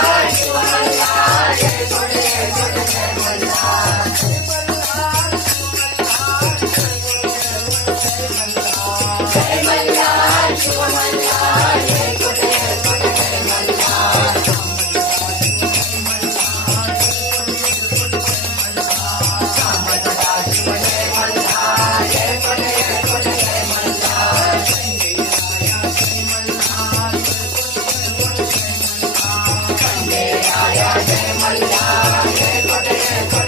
Bye. મર જા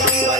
Bye.